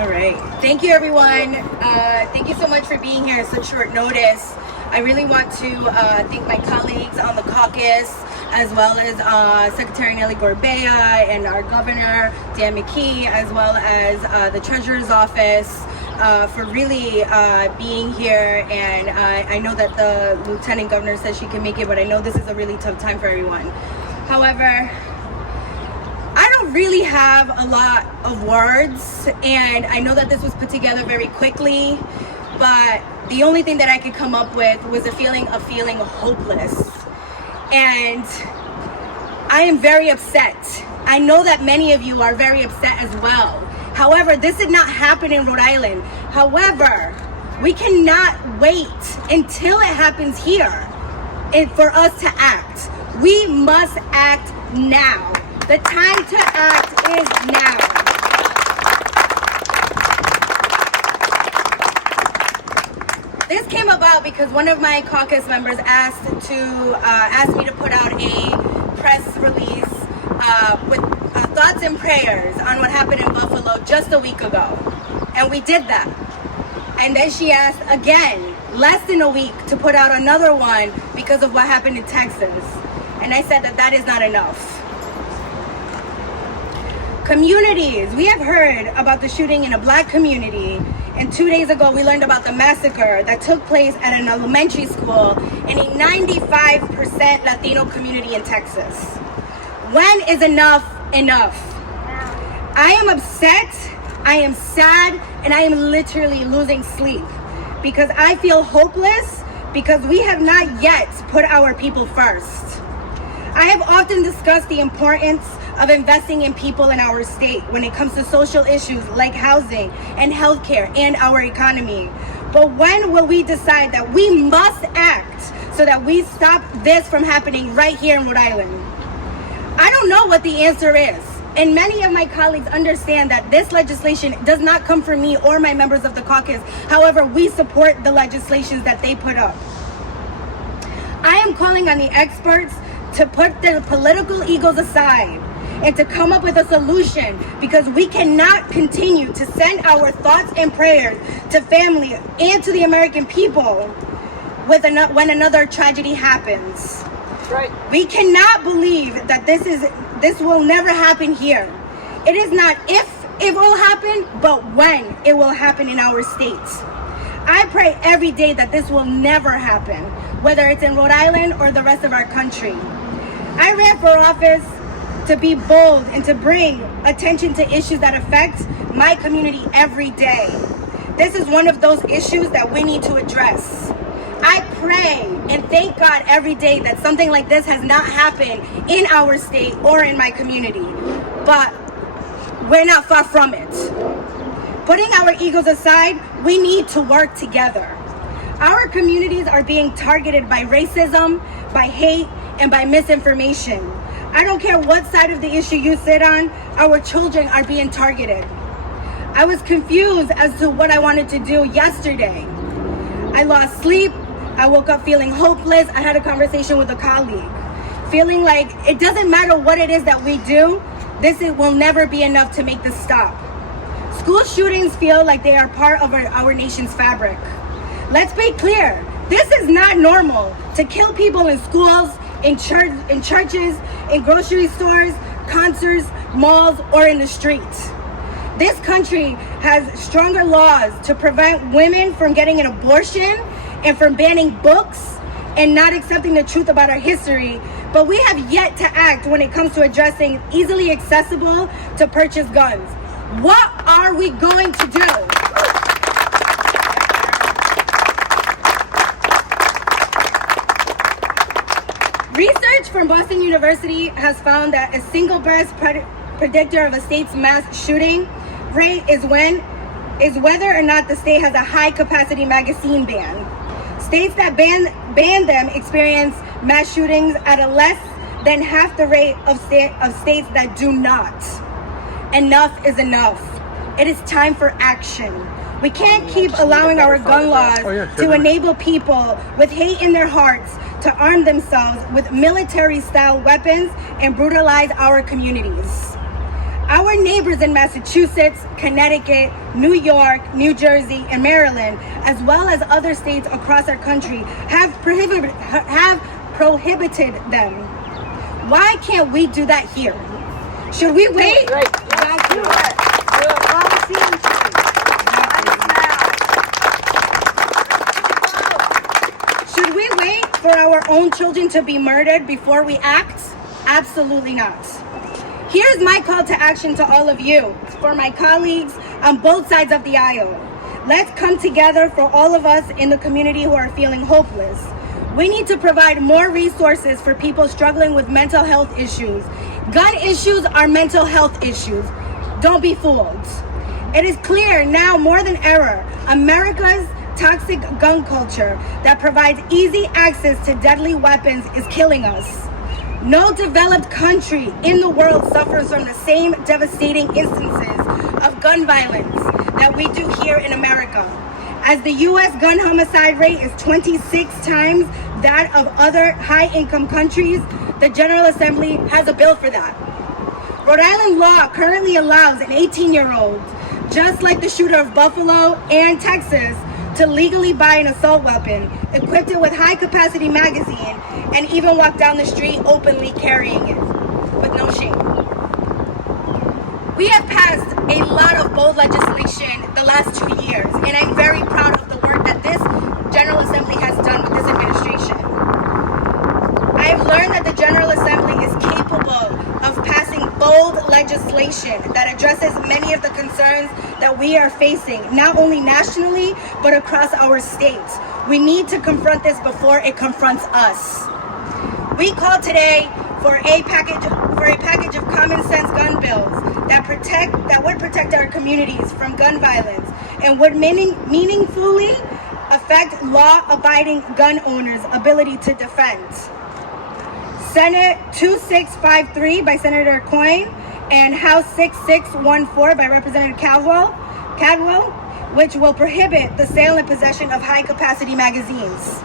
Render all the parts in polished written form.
All right. Thank you, everyone. Thank you so much for being here at such short notice. I really want to thank my colleagues on the caucus, as well as Secretary Nelly Gorbea and our governor, McKee, as well as the treasurer's office for really being here. And I know that the lieutenant governor says she can make it, but I know this is a really tough time for everyone. However, I don't really have a lot of words, and I know that this was put together very quickly, but the only thing that I could come up with was a feeling of feeling hopeless. And I am very upset. I know that many of you are very upset as well. However, this did not happen in Rhode Island. However, we cannot wait until it happens here and for us to act. We must act now. The time to act is now. This came about because one of my caucus members asked me to put out a press release with thoughts and prayers on what happened in Buffalo just a week ago. And we did that. And then she asked again, less than a week, to put out another one because of what happened in Texas. And I said that that is not enough. Communities, we have heard about the shooting in a Black community, and 2 days ago we learned about the massacre that took place at an elementary school in a 95% Latino community in Texas. When is enough enough? I am upset, I am sad, and I am literally losing sleep because I feel hopeless because we have not yet put our people first. I have often discussed the importance of investing in people in our state when it comes to social issues like housing and healthcare and our economy. But when will we decide that we must act so that we stop this from happening right here in Rhode Island? I don't know what the answer is. And many of my colleagues understand that this legislation does not come from me or my members of the caucus. However, we support the legislations that they put up. I am calling on the experts to put their political egos aside and to come up with a solution, because we cannot continue to send our thoughts and prayers to family and to the American people when another tragedy happens. Right. We cannot believe that this will never happen here. It is not if it will happen, but when it will happen in our state. I pray every day that this will never happen, whether it's in Rhode Island or the rest of our country. I ran for office to be bold and to bring attention to issues that affect my community every day. This is one of those issues that we need to address. I pray and thank God every day that something like this has not happened in our state or in my community, but we're not far from it. Putting our egos aside, we need to work together. Our communities are being targeted by racism, by hate, and by misinformation. I don't care what side of the issue you sit on, our children are being targeted. I was confused as to what I wanted to do yesterday. I lost sleep. I woke up feeling hopeless. I had a conversation with a colleague, feeling like it doesn't matter what it is that we do, will never be enough to make this stop. School shootings feel like they are part of our nation's fabric. Let's be clear, this is not normal to kill people in schools, in churches, in grocery stores, concerts, malls, or in the streets. This country has stronger laws to prevent women from getting an abortion and from banning books and not accepting the truth about our history, but we have yet to act when it comes to addressing easily accessible to purchase guns. What are we going to do? Research from Boston University has found that a single best predictor of a state's mass shooting rate is whether or not the state has a high capacity magazine ban. States that ban them experience mass shootings at a less than half the rate of states that do not. Enough is enough. It is time for action. We can't keep allowing our gun laws to enable people with hate in their hearts to arm themselves with military-style weapons and brutalize our communities. Our neighbors in Massachusetts, Connecticut, New York, New Jersey, and Maryland, as well as other states across our country, have prohibited them. Why can't we do that here? Should we wait? Should we wait for our own children to be murdered before we act? Absolutely not. Here's my call to action to all of you, for my colleagues on both sides of the aisle. Let's come together for all of us in the community who are feeling hopeless. We need to provide more resources for people struggling with mental health issues. Gun issues are mental health issues. Don't be fooled. It is clear now more than ever, America's toxic gun culture that provides easy access to deadly weapons is killing us. No developed country in the world suffers from the same devastating instances of gun violence that we do here in America. As the U.S. gun homicide rate is 26 times that of other high-income countries, the General Assembly has a bill for that. Rhode Island law currently allows an 18-year-old, just like the shooter of Buffalo and Texas, to legally buy an assault weapon, equipped it with high-capacity magazine, and even walk down the street openly carrying it with no shame. We have passed a lot of bold legislation the last 2 years, and I'm very proud of the work that this General Assembly has done with this administration. I've learned that the General Assembly is capable of passing bold legislation that addresses many of the concerns that we are facing, not only nationally, but across our states. We need to confront this before it confronts us. We call today for a package of common sense gun bills that would protect our communities from gun violence and would meaningfully affect law-abiding gun owners' ability to defend. Senate 2653 by Senator Coyne and House 6614 by Representative Cadwell, which will prohibit the sale and possession of high-capacity magazines.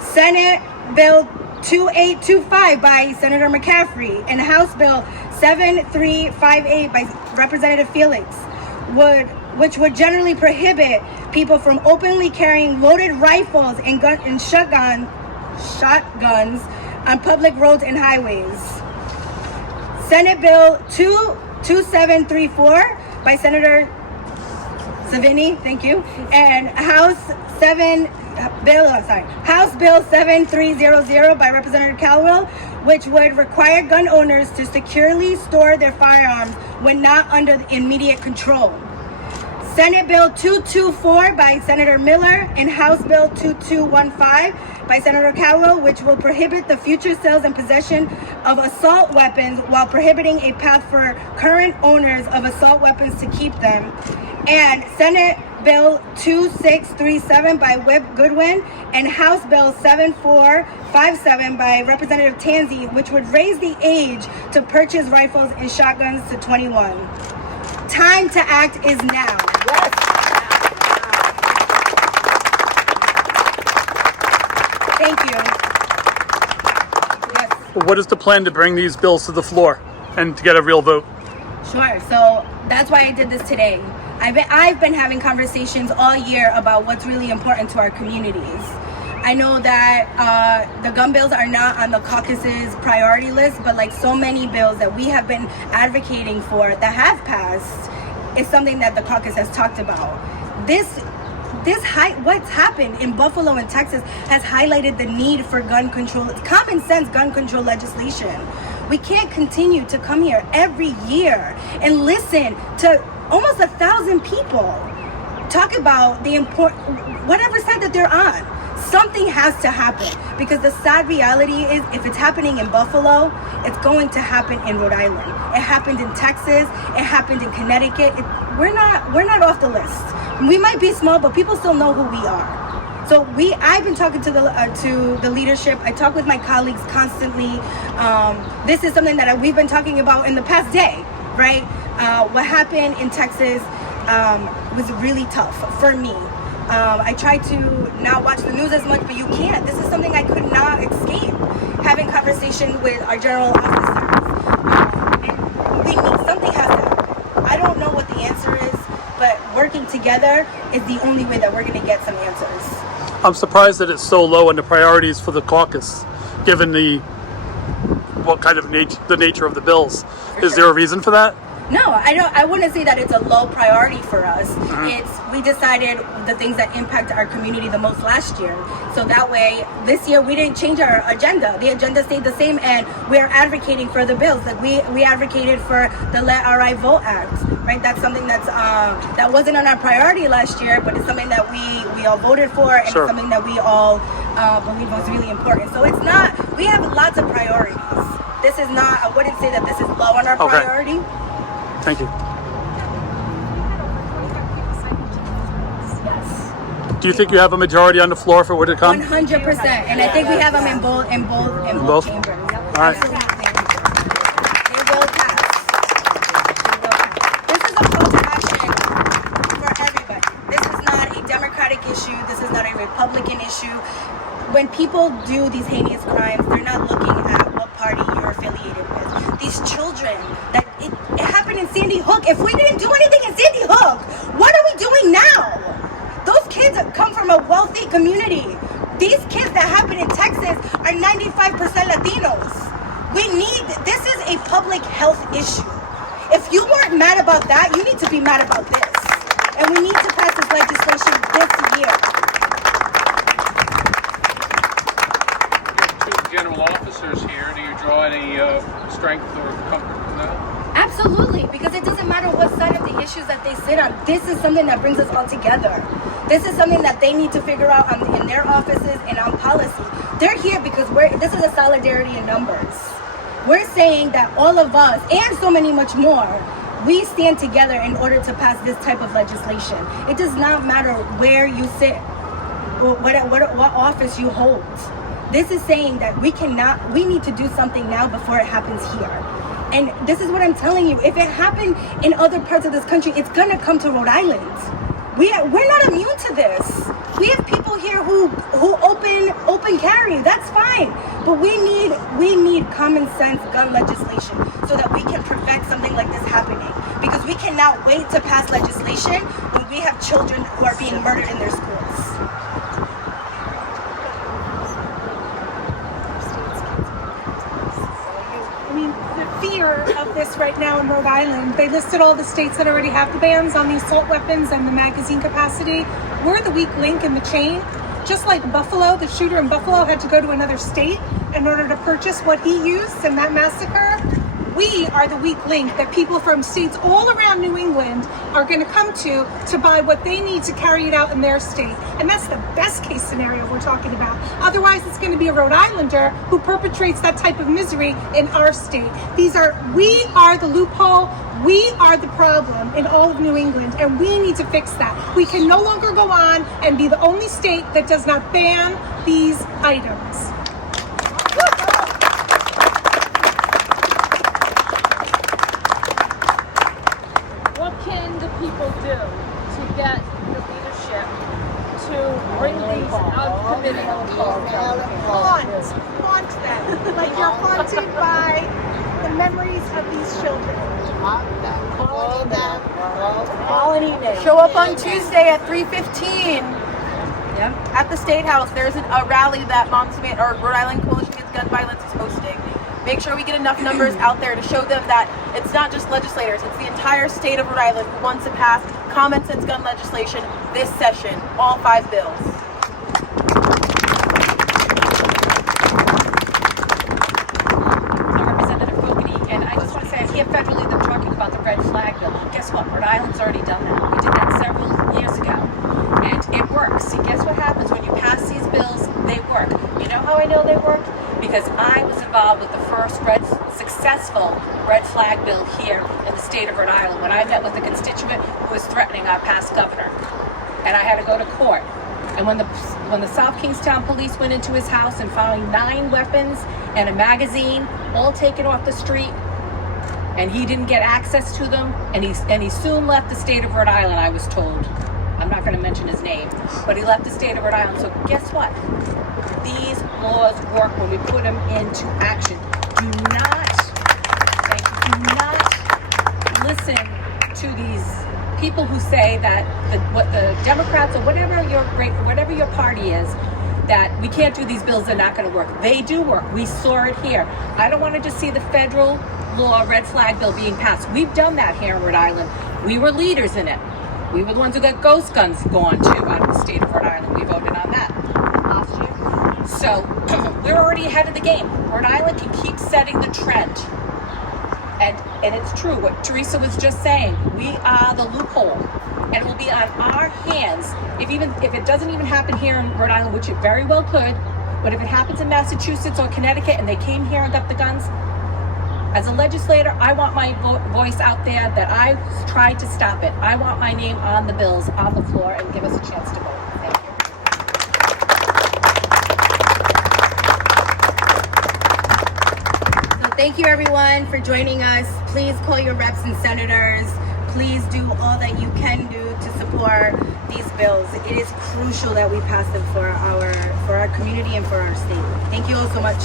Senate Bill 2825 by Senator McCaffrey and House Bill 7358 by Representative Felix, which would generally prohibit people from openly carrying loaded rifles and shotguns on public roads and highways. Senate Bill 2734 by Senator Savini, thank you, and House Bill 7300 by Representative Caldwell, which would require gun owners to securely store their firearms when not under immediate control. Senate Bill 224 by Senator Miller and House Bill 2215 by Senator Caldwell, which will prohibit the future sales and possession of assault weapons while prohibiting a path for current owners of assault weapons to keep them. And Senate Bill 2637 by Whip Goodwin and House Bill 7457 by Representative Tanzi, which would raise the age to purchase rifles and shotguns to 21. Time to act is now. Yes. Thank you. Yes. What is the plan to bring these bills to the floor and to get a real vote? Sure. So that's why I did this today. I've been having conversations all year about what's really important to our communities. I know that the gun bills are not on the caucus's priority list, but like so many bills that we have been advocating for that have passed, is something that the caucus has talked about. What's happened in Buffalo and Texas has highlighted the need for gun control, common sense gun control legislation. We can't continue to come here every year and listen to almost 1,000 people talk about the whatever side that they're on. Something has to happen, because the sad reality is if it's happening in Buffalo, it's going to happen in Rhode Island. It happened in Texas. It happened in Connecticut. We're not off the list. We might be small, but people still know who we are. So I've been talking to the leadership. I talk with my colleagues constantly. This is something that we've been talking about in the past day, right? What happened in Texas was really tough for me. I try to not watch the news as much, but you can't. This is something I could not escape. Having conversation with our general officers. Something has the answer is, but working together is the only way that we're going to get some answers. I'm surprised that it's so low on the priorities for the caucus, given the nature of the bills. Is there a reason for that? No, I wouldn't say that it's a low priority for us. We decided the things that impact our community the most last year. So that way, this year we didn't change our agenda. The agenda stayed the same, and we're advocating for the bills. Like we advocated for the Let Our Right Vote Act, right? That's something that wasn't on our priority last year, but it's something that we all voted for, and Sure. it's something that we all believe was really important. So it's not. We have lots of priorities. This is not. I wouldn't say that this is low on our Okay. priority. Thank you. Yes. Do you think you have a majority on the floor if it were to come? 100%, and I think we have them in both Both? chambers. All right. Absolutely. They will pass. This is a call to action for everybody. This is not a Democratic issue. This is not a Republican issue. When people do these heinous crimes, they're not looking at what party you're affiliated with. These children, it happened in Sandy Hook. If we didn't do anything in Sandy Hook, what are we doing now? Those kids come from a wealthy community. These kids that happen in Texas are 95% Latinos. This is a public health issue. If you weren't mad about that, you need to be mad about this. And we need to pass this legislation this year. Two general officers here. Do you draw any strength or comfort from that? Absolutely, because it doesn't matter what side of the issues that they sit on. This is something that brings us all together. This is something that they need to figure out in their offices and on policy. They're here because this is a solidarity in numbers. We're saying that all of us, and so many much more, we stand together in order to pass this type of legislation. It does not matter where you sit or what office you hold. This is saying that we need to do something now before it happens here. And this is what I'm telling you. If it happened in other parts of this country, it's gonna come to Rhode Island. We're not immune to this. We have people here who open carry. That's fine, but we need common sense gun legislation so that we can prevent something like this happening. Because we cannot wait to pass legislation when we have children who are being murdered in their schools. Fear of this right now in Rhode Island. They listed all the states that already have the bans on the assault weapons and the magazine capacity. We're the weak link in the chain. Just like Buffalo, the shooter in Buffalo had to go to another state in order to purchase what he used in that massacre. We are the weak link that people from states all around New England are going to come to buy what they need to carry it out in their state. And that's the best case scenario we're talking about. Otherwise, it's going to be a Rhode Islander who perpetrates that type of misery in our state. We are the loophole. We are the problem in all of New England, and we need to fix that. We can no longer go on and be the only state that does not ban these items. What can the people do to get the leadership to bring these out of committee? Haunt them, like you're haunted by the memories of these children. Show up on Tuesday at 3:15 at the State House. There's a rally that Rhode Island Coalition Against Gun Violence is hosting. Make sure we get enough numbers out there to show them that it's not just legislators, it's the entire state of Rhode Island who wants to pass common sense gun legislation this session, all 5 bills. Representative Fogarty, and I just want to say, I hear federally they're talking about the red flag bill. Guess what? Rhode Island's already done that. We did that several years ago, and it works. See, guess what happens when you pass these bills? They work. You know how I know they work? Because I was involved with the first successful red flag bill here in the state of Rhode Island when I met with a constituent who was threatening our past governor, and I had to go to court. And when the South Kingstown police went into his house and found 9 weapons and a magazine, all taken off the street, and he didn't get access to them, and he soon left the state of Rhode Island, I was told. I'm not going to mention his name, but he left the state of Rhode Island. So guess what? These laws work when we put them into action. Do not listen to these people who say that what the Democrats or whatever your party is, that we can't do these bills, they're not going to work. They do work. We saw it here. I don't want to just see the federal law red flag bill being passed. We've done that here in Rhode Island. We were leaders in it. We were the ones who got ghost guns gone to out of the state of Rhode Island. We voted on that last year. So we're already ahead of the game. Rhode Island can keep setting the trend. And it's true what Teresa was just saying. We are the loophole. And it will be on our hands if it doesn't even happen here in Rhode Island, which it very well could, but if it happens in Massachusetts or Connecticut and they came here and got the guns, as a legislator, I want my voice out there that I tried to stop it. I want my name on the bills, on the floor, and give us a chance to vote. Thank you. So thank you everyone for joining us. Please call your reps and senators. Please do all that you can do to support these bills. It is crucial that we pass them for our community and for our state. Thank you all so much.